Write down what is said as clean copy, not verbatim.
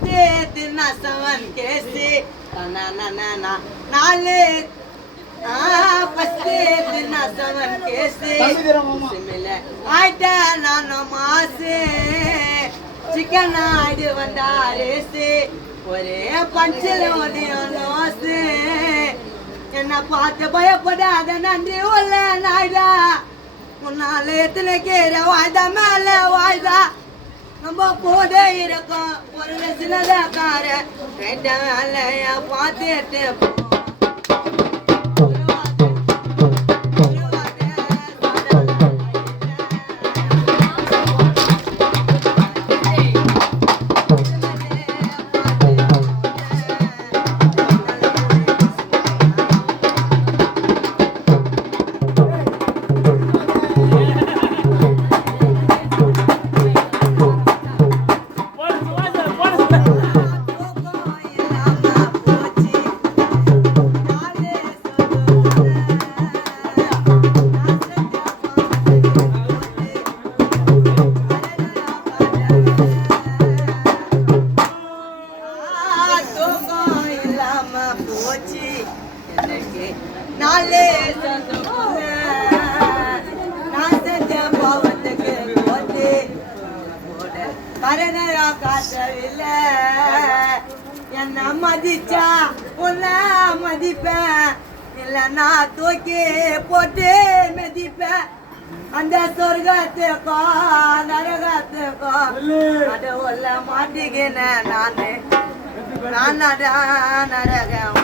பஸ்தே தினசவன் கேசி நாலு பஸ்தே தினசவன் கேசி மில ஆயிட்டா நானும் மாசு சிக்கன் ஆயிடு வந்தாரேசி ஒரே பஞ்சில் ஒதியும் நோசு என்ன பார்த்து பயப்படாத நன்றி உள்ள நாய்டா முன்னால எத்தனை கீரை வாய்தா மேல வாய்தா நம்ம கூட இருக்கோம் ஒரு சின்னதாக்கார வேலைய பார்த்துட்டு நாளே கரனரா காசவில்ல என்ன மதிச்சா உன்ன மதிப்பேன் இல்லைன்னா தூக்கி போட்டு மிதிப்பேன் அந்த சொர்க்கத்துக்கோ நரகத்துக்கோ அது உள்ள மாட்டிக்கினேன் நான் நரகம்